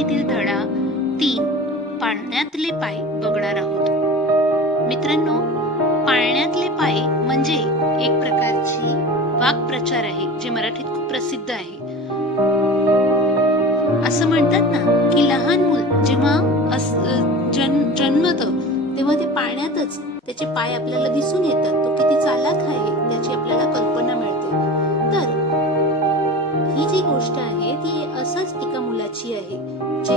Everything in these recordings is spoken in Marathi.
मराठीतील धडा 3 पाळण्यातले पाय बघणार आहोत. मित्रांनो, पाळण्यातले पाय म्हणजे एक प्रकारची वाक्प्रचार आहे जे मराठीत खूप प्रसिद्ध आहे. असं म्हणतात ना की लहान मूल जेव्हा जन्मतं तेव्हा ते पाळण्यातच त्याचे पाय आपल्याला दिसून येतात. तो किती चालाक आहे त्याची आपल्याला कल्पना मिळते. तर ही जी गोष्ट आहे ती असंच एका मुलाची आहे जे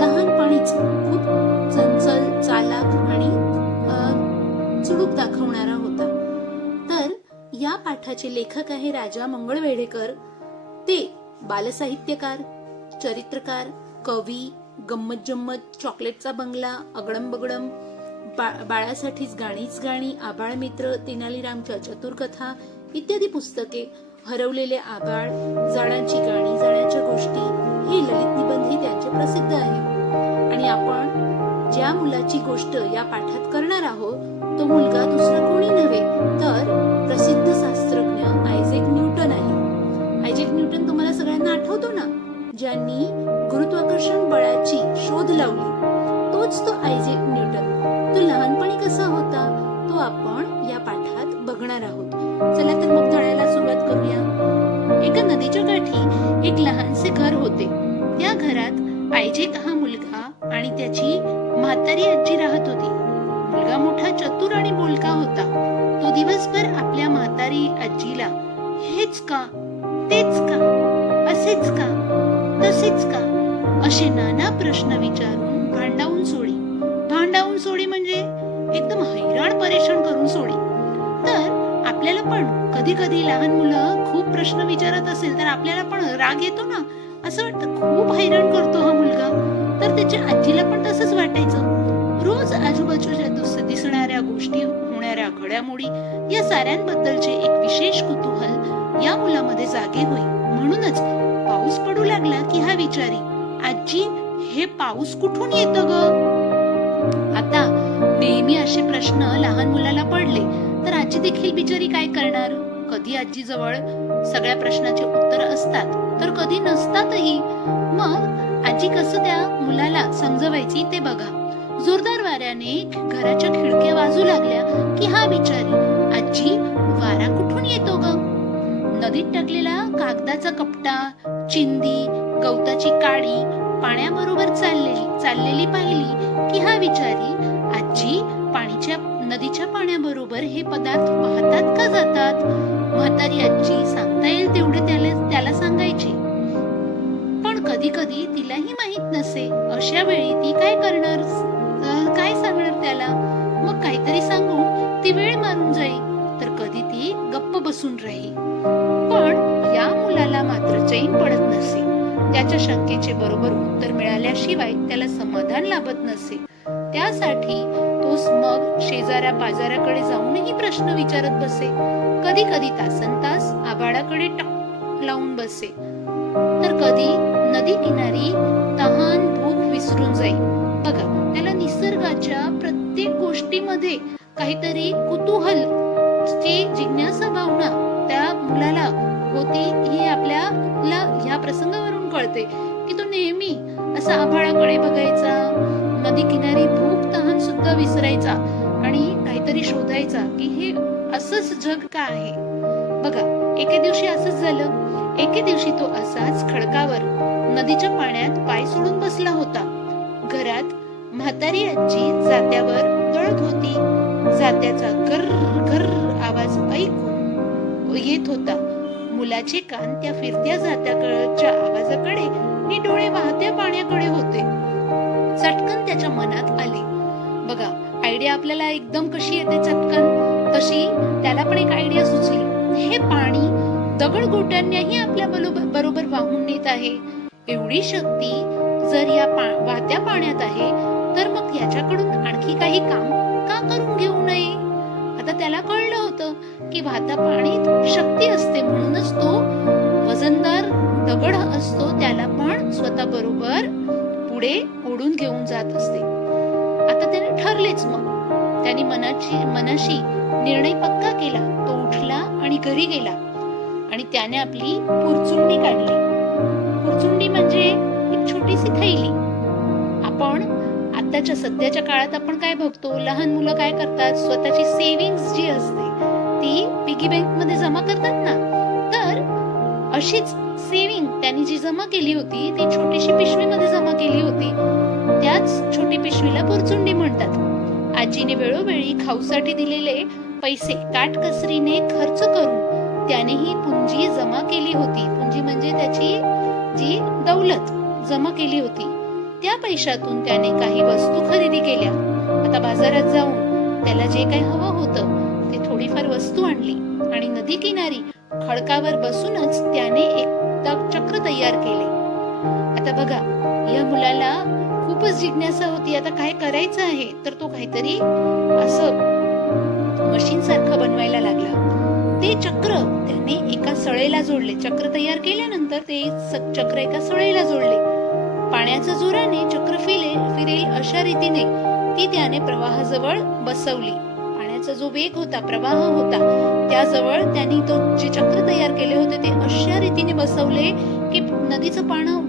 लहानपणीच खूप चंचल, चालाक आणि चुडूक दाखवणारा होता. तर या पाठाचे लेखक आहे राजा मंगळवेढेकर. ते बालसाहित्यकार, चरित्रकार, कवी, गंमत जम्मत, चॉकलेटचा बंगला, अगडम बगडम, बाळासाठीच गाणीच गाणी, आबाळ मित्र, तेनालीरामच्या चतुरकथा इत्यादी पुस्तके, हरवलेले आबाळ, जाण्याची गाणी, जाण्याच्या गोष्टी हे ललित निबंधही त्यांचे प्रसिद्ध आहे. आणि आपण ज्या मुलाची गोष्ट या पाठात करणार आहोत तो मुलगा दुसरा कोणी नव्हे तर प्रसिद्ध शास्त्रज्ञ आयझॅक न्यूटन आहे. आयझॅक न्यूटन तुम्हाला सगळ्यांना आठवतो ना, ज्यांनी गुरुत्वाकर्षण बळाची शोध लावली. तोच तो आयझॅक न्यूटन. तो लहानपणी कसा होता तो आपण या पाठात बघणार आहोत. चला तर मग धड्याला सुरुवात करूया. एका नदीच्या काठी एक लहानसे घर होते. त्या घरात आयझॅक हा मुलगा आणि त्याची म्हातारी आजी राहत होती. मुलगा मोठा, चतुर आणि बोलका होता. तो दिवसभर आपल्या म्हातारी आजीला हेच का, तेच का, असेच का, तसेच का असे नाना प्रश्न विचारून भांडावून सोडी म्हणजे एकदम हैराण परेशान करून सोडी. तर आपल्याला पण कधी कधी लहान मुलं खूप प्रश्न विचारत असेल तर आपल्याला पण राग येतो ना. असं वाटतं खूप हैराण करतो हा मुलगा. तर त्याच्या आजीला पण तसंच वाटायचं. रोज आजूबाजूच्या दिसणाऱ्या गोष्टी, होणाऱ्या घडामोडी या साऱ्यांबद्दलचे एक विशेष कुतूहल या मुलामध्ये जागे होई. म्हणूनच पाऊस पडू लागला की हा विचारी, आजी हे पाऊस कुठून येतं ग? आता नेहमी असे प्रश्न लहान मुलाला पडले तर आजी देखील बिचारी काय करणार? कधी आजी जवळ सगळ्या प्रश्नाचे उत्तर असतात तर कधी नसतातही. मग आजी कसं त्या मुलाला समजवायची ते बघा. जोरदार वाऱ्याने घराच्या खिडक्या वाजू लागल्या की हा विचारी, आजी वारा कुठून येतो ग? नदीत टाकलेला कागदाचा कपटा, चिंदी, गवताची काडी पाण्याबरोबर चाललेली पाहिली की हा विचारी, आजी नदीच्या पाण्याबरोबर हे पदार्थ वाहतात का जातात? म्हातारी आजी सांगता येईल तेवढे त्याला सांगायची. पण कधी कधी तिलाही माहित नसे. अशा वेळी ती काय करणार, काय सांगणार त्याला? मग काहीतरी सांगून ती वेळ मारून जाई तर कधी ती गप्प बसून राही. पण या मुलाला मात्र चैन पडत नसे. त्याच्या शंकेचे बरोबर उत्तर मिळाल्याशिवाय त्याला समाधान लाभत नसे. त्यासाठी तो मग शेजाऱ्या पाजाऱ्याकडे जाऊनही प्रश्न विचारत बसे. कधी कधी तासनतास आभाळाकडे टाक लावून बसे तर कधी नदी किनारी तहान भूक विसरून जाई. बघा, त्याला निसर्गाच्या प्रत्येक गोष्टीमध्ये काहीतरी कुतूहल ची जिज्ञासा भावना त्या मुलाला होती. हे आपल्याला ह्या प्रसंगावरून कळते की तो नेहमी असा आभाळाकडे बघायचा, नदी किनारी भूक तहान सुद्धा विसरायचा आणि काहीतरी शोधायचा की हे असंच जग का आहे. बघा, एके दिवशी असंच झालं. एके दिवशी तो असाच खडकावर नदीच्या पाण्यात पाय सोडून बसला होता. घरात म्हातारी आजी जात्यावर दळत होती. जात्याचा गर्र गर्र आवाज ऐकून येत होता. मुलाचे कान त्या फिरत्या जात्याच्या आवाजाकडे आणि डोळे वाहत्या पाण्याकडे होते. चटकन त्याच्या मनात आले. बघा, आयडिया आपल्याला एकदम कशी येते चटकन, तशी त्याला पण एक आयडिया सुचली. हे पाणी दगडगोट्यांनीही आपल्या बरोबर वाहून नेत आहे. एवढी शक्ती जर या वाहत्या पाण्यात आहे तर मग याच्याकडून आणखी काही काम का करून घेऊ नये? आता त्याला कळलं होतं की वाहत्या पाणीत शक्ती असते. म्हणूनच तो वजनदार दगड असतो त्याला पण स्वतः बरोबर पुढे ओढून घेऊन जात असते. आता त्याने ठरलेच. मग त्याने मनाशी निर्णय पक्का केला. तो उठला आणि घरी गेला आणि त्याने आपली पुरचुंडी काढली. पुरचुंडी म्हणजे एक छोटीशी थैली. आताच्या सध्याच्या काळात आपण काय बघतो, लहान मुलं काय करतात, स्वतःची सेव्हिंग्स जी असते ती पिगी बँक मध्ये जमा करतात ना. तर अशीच सेव्हिंग त्यांनी जी जमा केली होती ती छोटीशी पिशवीमध्ये जमा केली होती. त्याच छोटी पिशवीला पुरचुंडी म्हणतात. आजीने वेळोवेळी खाऊसाठी दिलेले पैसे काटकसरीने खर्च करून त्याने ही पुंजी जमा केली होती. पुंजी म्हणजे त्याची जी दौलत जमा केली होती. त्या पैशातून त्याने काही वस्तू खरेदी केल्या. आता बाजारात जाऊन त्याला जे काही हवं होतं ते थोडीफार वस्तू आणली आणि नदी किनारी खडकावर बसूनच त्याने एक चक्र तयार केले. आता बघा, या मुलाला खूपच जिज्ञासा होती, आता काय करायचं आहे. तर तो काहीतरी असं मशीन सारखं बनवायला लागला. ते चक्र त्याने एका सळेला जोडले. चक्र तयार केल्यानंतर ते चक्र एका सळेला जोडले. पाण्याच्या जोराने चक्र फिरेल अशा रीतीने ती त्याने प्रवाहाजवळ बसवली. पाण्याचा जो वेग होता, प्रवाह होता, त्याजवळ त्यांनी तो जे चक्र तयार केले होते ते अशा रीतीने बसवले की नदीचं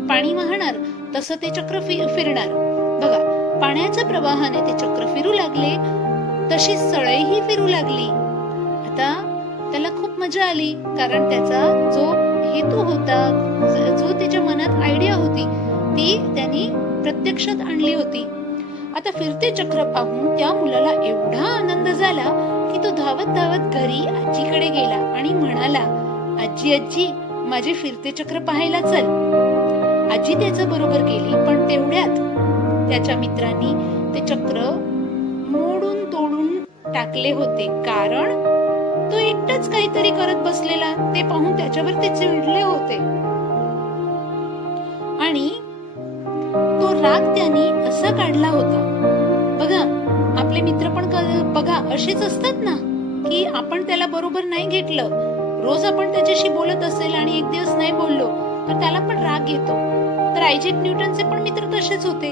पाणी वाहणार तसं ते चक्र फिरणार. बघा, पाण्याच्या प्रवाहाने ते चक्र फिरू लागले, तशी सळईही फिरू लागली. आता त्याला खूप मजा आली, कारण त्याचा जो हेतू होता, जो त्याच्या मनात आयडिया होती ती त्यांनी प्रत्यक्षात आणली होती. आता फिरते चक्र पाहून त्या मुलाला एवढा आनंद झाला की तो धावत धावत घरी आजीकडे गेला आणि म्हणाला, आजी आजी, माझे फिरते चक्र पाहायला चल. आजी त्याच्या बरोबर गेली, पण तेवढ्यात त्याच्या मित्रांनी ते चक्र मोडून तोडून टाकले होते, कारण तो एकटाच काहीतरी करत बसलेला ते पाहून त्याच्यावर ते चिडले होते. आणि तो राग त्यांनी असा काढला होता. बघा, आपले मित्र पण बघा असेच असतात ना, की आपण त्याला बरोबर नाही घेतलं, रोज आपण त्याच्याशी बोलत असेल आणि एक दिवस नाही बोललो तर त्याला पण राग येतो. तर आयझॅक न्यूटनचे पण मित्र तसेच होते.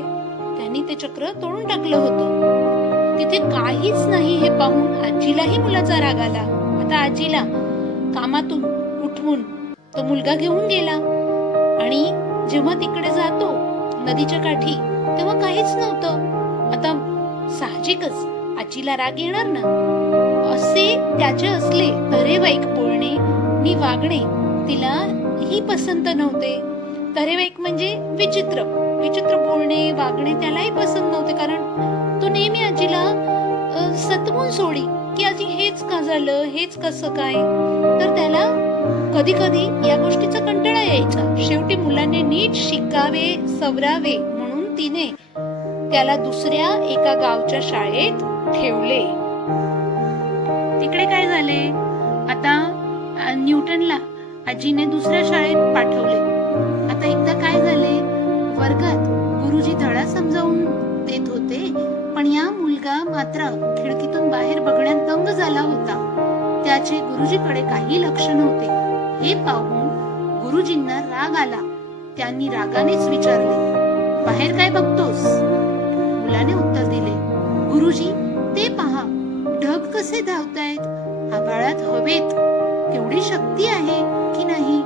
त्यांनी ते चक्र तोडून टाकलं होतं. तिथे काहीच नाही हे पाहून आजीलाही मुलाचा राग आला. आता आजीला कामातून उठवून तो मुलगा घेऊन गेला आणि जेव्हा तिकडे जातो नदीच्या काठी तेव्हा काहीच नव्हतं. आता साहजिकच आजीला राग येणार ना. असे त्याचे असले तऱ्हेवाईक बोलणे नि वागणे तिला ही पसंत नव्हते. तऱ्हेवाईक म्हणजे विचित्र बोलणे वागणे त्यालाही पसंत नव्हते, कारण तो नेहमी आजीला सतवून सोडी की आजी हेच का झालं, हेच कसं काय. तर त्याला कधी कधी या गोष्टीचा कंटाळा यायचा. शेवटी मुलाने नीट शिकावे सवरावे म्हणून तिने त्याला दुसऱ्या एका गावच्या शाळेत ठेवले. तिकडे काय झाले, आता न्यूटनला आजीने दुसऱ्या शाळेत पाठवले. आता एकदा काय झाले, वर्गात गुरुजी धडा समजावून देत होते, पण या मुलगा मात्र खिडकीतून बाहेर बघण्यात दंग झाला होता. त्याचे गुरुजीकडे काही लक्ष नव्हते. हे पाहून गुरुजींना राग आला. त्यांनी रागानेच विचारले, बाहेर काय बघतोस? मुलाने उत्तर दिले, गुरुजी ते पहा, ढग कसे धावतायत, आभाळात हवेत केवढी शक्ती आहे की नाही.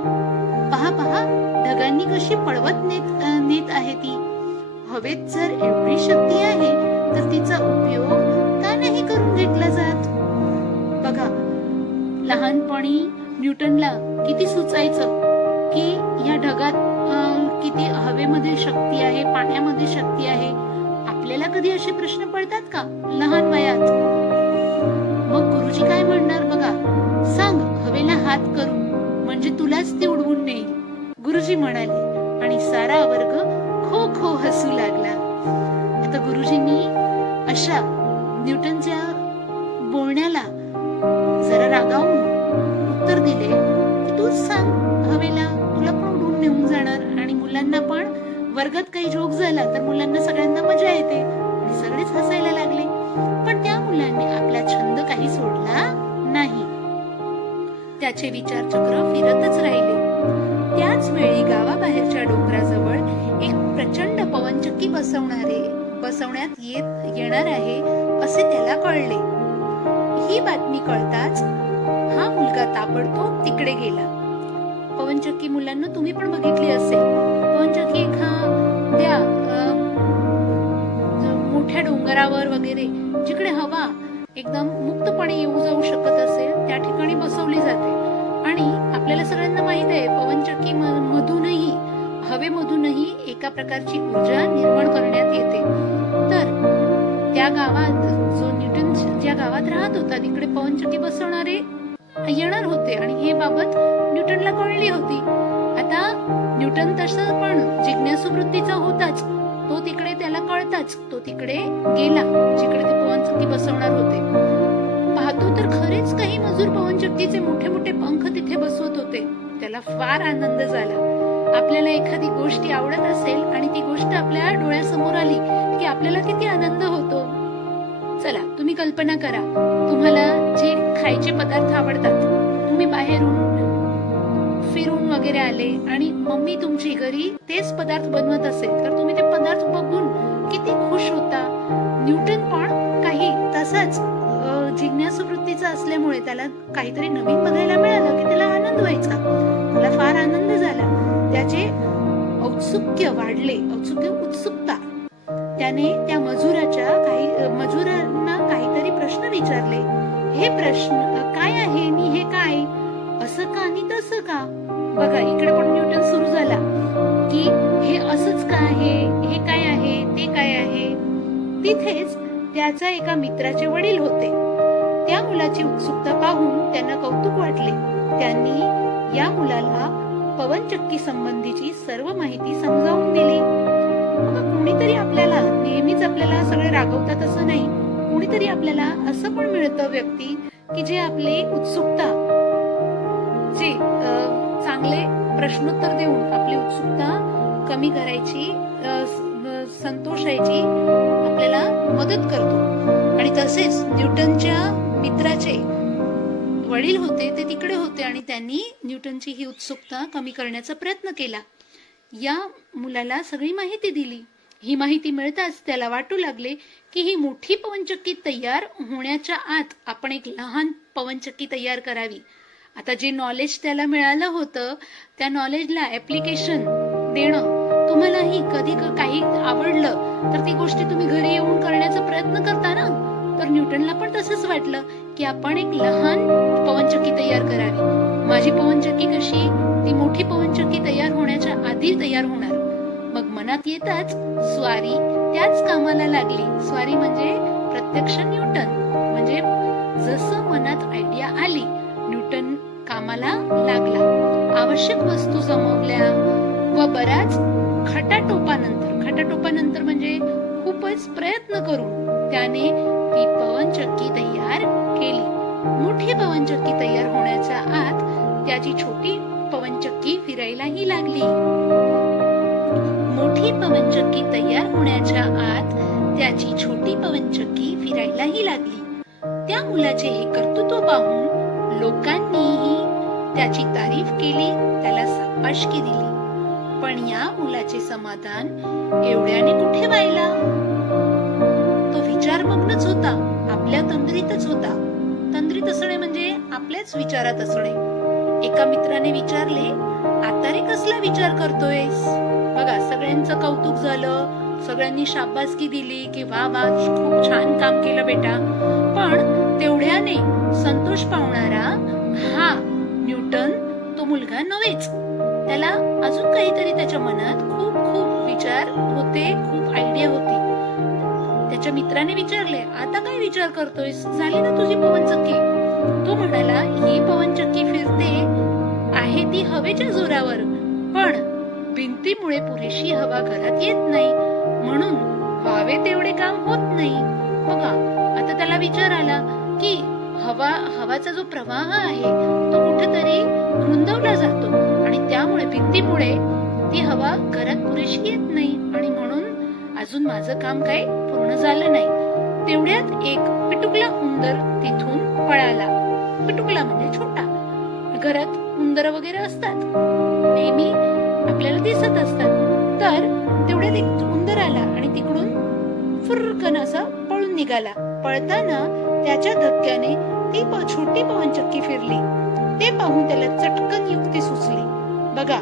पहा पहा, ढगांनी कशी पळवत नेत आहे ती. हवेत जर एवढी शक्ती आहे तर तिचा उपयोग का नाही करून घेतला जात. बघा, लहानपणी न्यूटनला किती सुचायचं की या ढगात किती हवेमध्ये शक्ती आहे, पाण्यामध्ये शक्ती आहे. आपल्याला कधी असे प्रश्न पडतात का लहान वयात? मग गुरुजी काय म्हणणार बघा, सांग हवेला हात करू म्हणजे तुलाच ती उडवून नेईल, गुरुजी म्हणाले. आणि सारा वर्ग खो खो हसू लागला. आता गुरुजींनी अशा न्यूटनच्या बोलण्याला जरा रागावून उत्तर दिले की तूच सांग हवेला, तुला पण उडवून नेऊन जाणार. आणि मुलांना पण वर्गात काही जोक झाला तर मुलांना सगळ्यांना मजा येते आणि सगळेच हसायला लागले. पण त्या मुलांनी आपला छंद काही सोडला नाही. त्याचे विचारचक्र फिरतच राहिले. त्याच वेळी गावाबाहेरच्या डोंगराजवळ एक प्रचंड पवनचक्की बसवण्यात येणार आहे असे त्याला कळले. ही बातमी कळताच हा मुलगा ताबडतोब तिकडे गेला. पवनचक्की मुलांना तुम्ही पण बघितली असेल. पवनचक्की डोंगरावर वगैरे जिकडे हवा एकदम मुक्तपणे येऊ जाऊ शकत असेल त्या ठिकाणी बसवली जाते. आणि आपल्याला सगळ्यांना माहित आहे पवनचक्की मधूनही हवेमधूनही एका प्रकारची ऊर्जा निर्माण करण्यात येते. तर त्या गावात जो न्यूटन ज्या गावात राहत होता तिकडे पवनचक्की बसवणारे येणार होते आणि हे बाबत न्यूटनला कळली होती. आता न्यूटन तसं पण जिज्ञासू वृत्तीचा होताच. तो तिकडे त्याला कळताच तो तिकडे गेला जिकडे ते पवनचक्की बसवणार होते. पाहतो तर खरेच काही मजूर पवनचक्कीचे मोठे मोठे पंख तिथे बसवत होते. त्याला फार आनंद झाला. आपल्याला एखादी गोष्ट आवडत असेल आणि ती गोष्ट आपल्या डोळ्यासमोर आली की आपल्याला किती आनंद होतो. चला तुम्ही कल्पना करा, तुम्हाला जे खायचे पदार्थ आवडतात, तुम्ही बाहेरून फिरून वगैरे आले आणि मम्मी तुमची घरी तेच पदार्थ बनवत असेल तर तुम्ही ते पदार्थ बघून किती खुश होता. न्यूटन पण काही तसाच जिज्ञासू वृत्तीचा असल्यामुळे त्याला काहीतरी नवीन बघायला मिळालं की त्याला आनंद व्हायचा. त्याला फार आनंद झाला. त्याचे औत्सुक्य वाढले, उत्सुकता. त्याने त्या मजुरांना काहीतरी प्रश्न विचारले. हे प्रश्न काय आहे आणि हे काय, असं का आणि तसं का. बघा इकडे पण न्यूटन सुरू झाला की हे असंच का आहे, हे काय आहे, ते काय आहे. तिथेच त्याचा एका मित्राचे वडील होते. त्या मुलाची उत्सुकता पाहून त्यांना कौतुक वाटले. त्यांनी या मुलाला पवनचक्की संबंधीची सर्व माहिती समजावून दिली. कोणीतरी आपल्याला नेहमीच आपल्याला सगळे रागवतात असं नाही. कोणीतरी आपल्याला असं पण मिळतं व्यक्ती की जे आपली उत्सुकता, जे चांगले प्रश्नोत्तर देऊन आपली उत्सुकता कमी करायची, संतोषायची आपल्याला मदत करतो. आणि तसेच न्यूटनच्या मित्राचे वडील होते ते तिकडे होते आणि त्यांनी न्यूटनची ही उत्सुकता कमी करण्याचा प्रयत्न केला. या मुलाला सगळी माहिती दिली. ही माहिती मिळताच त्याला वाटू लागले की ही मोठी पवनचक्की तयार होण्याच्या आत आपण एक लहान पवनचक्की तयार करावी. आता जे नॉलेज त्याला मिळालं होतं त्या नॉलेजला ऍप्लिकेशन देणं. तुम्हालाही कधी काही आवडलं तर ती गोष्टी तुम्ही घरी येऊन करण्याचा प्रयत्न करता ना. तर न्यूटनला पण तसंच वाटलं की आपण एक लहान पवनचक्की तयार करावी. माझी पवनचक्की कशी ती मोठी पवनचक्की तयार होण्याच्या आधी तयार होणार. मग मनात येताच स्वारी त्याच कामाला लागली. स्वारी म्हणजे प्रत्यक्ष न्यूटन. म्हणजे जसं मनात आयडिया आली न्यूटन कामाला लागला. आवश्यक वस्तू जमवल्या व बराच खटाटोपानंतर म्हणजे खूपच प्रयत्न करून त्याने ती पवनचक्की तयार केली. मोठी पवनचक्की तयार होण्याच्या आत त्याची छोटी पवनचक्की फिरायलाही लागली. मोठी पवनचक्की तयार होण्याच्या आत त्याची छोटी पवनचक्की फिरायलाही लागली. त्या मुलाचे हे कर्तृत्व पाहून लोकांनीही त्याची तारीफ केली, त्याला शाबासकी दिली. पण या मुलाचे समाधान एवढ्याने कुठे व्हायला. तो विचारमग्नच होता, आपल्या तंद्रीतच होता. तंद्रीत असणे म्हणजे आपल्याच विचारात असणे. एका मित्राने विचारले, आता रे कसला विचार करतोयस. बघा सगळ्यांचं कौतुक झालं, सगळ्यांनी शाबासकी दिली की वा वा खूप छान काम केलं बेटा. पण तेवढ्याने संतोष पावणारा हा न्यूटन तो मुलगा नव्हेच. त्याला अजून काहीतरी त्याच्या मनात खूप विचार होते, खूप आयडिया होती. त्याच्या मित्राने विचारले, आता काय विचार करतोयस, झाली ना तुझी पवनचक्की. तो म्हणाला, ही पवनचक्की फिरते आहे ती हवेच्या जोरावर, पण भिंतीमुळे पुरेशी हवा घरात येत नाही, म्हणून व्हावे तेवढे काम होत नाही. बघा आता त्याला विचार आला की हवाचा जो प्रवाह आहे तो कुठेतरी रुंदावला जातो आणि त्यामुळे भिंतीमुळे ती हवा घरात पुरेशी येत नाही आणि म्हणून अजून माझं काम काही पूर्ण झालं नाही. तेवढ्यात एक पिटुकला उंदर तिथून पळाला. पिटुकला म्हणजे छोटा. घरात उंदर वगैरे असतात, नेहमी आपल्याला दिसत असतात. तर तेवढ्यात एक उंदर आला आणि तिकडून फुर्रकन असा पळून निघाला. पळताना त्याच्या धक्क्याने ती छोटी पवनचक्की फिरली. ते पाहून त्याला चटकन युक्ती सुचली. बघा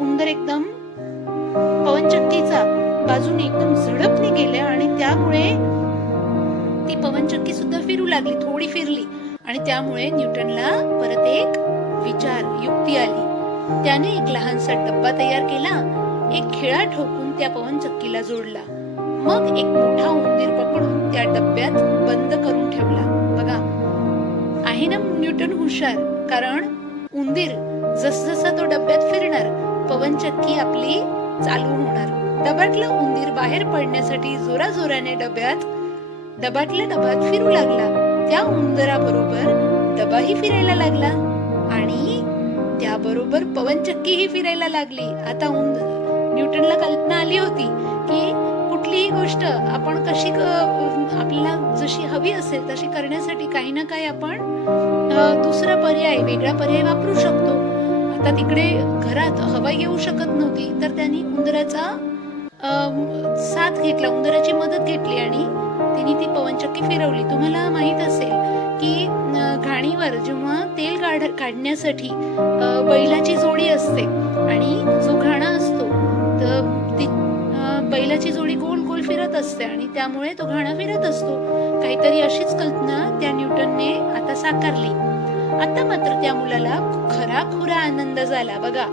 उंदर एकदम पवनचक्कीचा बाजूने एकदम झडपने गेले आणि त्यामुळे ती पवनचक्की सुद्धा फिरू लागली, थोडी फिरली आणि त्यामुळे न्यूटनला परत एक युक्ती आली. त्याने एक लहानसा डब्बा तयार केला, एक खिळा ठोकून त्या पवनचक्कीला जोडला. मग एक मोठा उंदीर पकडून त्या डब्यात बंद करून ठेवला. बघा, आहे ना न्यूटन हुशार, कारण उंदीर जसजसा तो डब्यात फिरणार पवनचक्की आपली चालू होणार. डब्यातला उंदीर बाहेर पडण्यासाठी जोराजोराने डब्यातल्या डब्यात फिरू लागला. त्या उंदराबरोबर डबाही फिरायला लागला आणि त्याबरोबर पवनचक्कीही फिरायला लागली. आता न्यूटनला कल्पना आली होती की कुठलीही गोष्ट आपण कशी आपल्याला जशी हवी असेल तशी करण्यासाठी काही ना काही आपण दुसरा पर्याय, वेगळा पर्याय वापरू शकतो. आता तिकडे घरात हवा येऊ शकत नव्हती, तर त्यांनी उंदराचा साथ घेतला, उंदराची मदत घेतली आणि तिने ती पवनचक्की फिरवली. तुम्हाला माहित असेल की घाणीवर जेव्हा तेल काढण्यासाठी बैलाची जोडी असते आणि जो घाणा असतो तर ती बैलाची जोडी गोल गोल फिरत असते आणि त्यामुळे तो घाणा फिरत असतो. काहीतरी अशीच कल्पना त्या न्यूटनने आता साकारली. आता मात्र त्या मुलाला खरा आनंद झाला. बघा,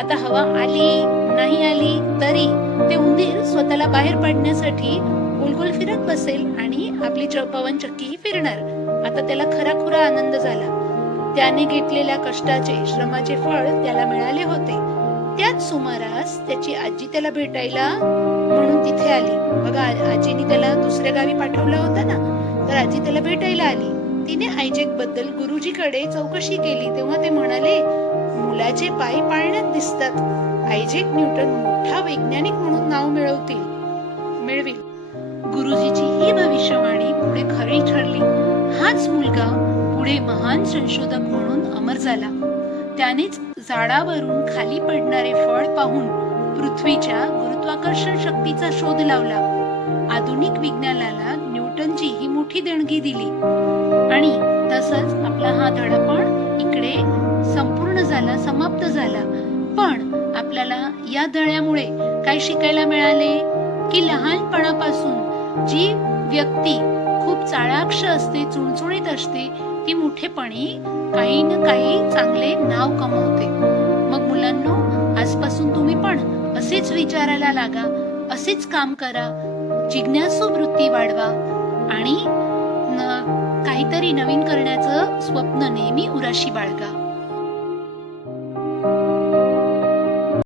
आता हवा आली नाही आली तरी ते उंदीर स्वतःला बाहेर पडण्यासाठी गोल गोल फिरत बसेल आणि आपली पवनचक्कीही फिरणार. आता त्याला खरा आनंद झाला. त्याने घेतलेल्या कष्टाचे, श्रमाचे फळ त्याला मिळाले होते. त्याच सुमारास त्याची आजी त्याला भेटायला म्हणून तिथे आली. बघा, आजीने त्याला दुसऱ्या गावी पाठवला होता ना, तर आजी त्याला भेटायला आली. तिने आयजॅक बद्दल गुरुजीकडे चौकशी केली. तेव्हा ते म्हणाले, मुलाचे पाय पाळण्यात दिसतात. आयजॅक न्यूटन मोठा वैज्ञानिक म्हणून नाव मिळविल. गुरुजीची ही भविष्यवाणी पुढे खरी ठरली. हाच मुलगा पुढे महान संशोधक म्हणून अमर झाला. त्यानेच झाडावरून खाली पडणारे फळ पाहून पृथ्वीच्या गुरुत्वाकर्षण शक्तीचा शोध लावला. आधुनिक विज्ञानाला न्यूटनची ही मोठी देणगी दिली. आणि तसंच आपला हा धडा पण इकडे संपूर्ण झाला, समाप्त झाला. पण आपल्याला या धड्यामुळे काय शिकायला मिळाले की लहानपणापासून जी व्यक्ती खूप चाळाक्ष असते, चुणचुणीत असते, ती मोठेपणी काही ना काही चांगले नाव कमवते. मग मुलांनो, आजपासून तुम्ही पण असेच विचारायला लागा, असेच काम करा, जिज्ञासू वृत्ती वाढवा आणि काहीतरी नवीन करण्याचं स्वप्न नेहमी उराशी बाळगा.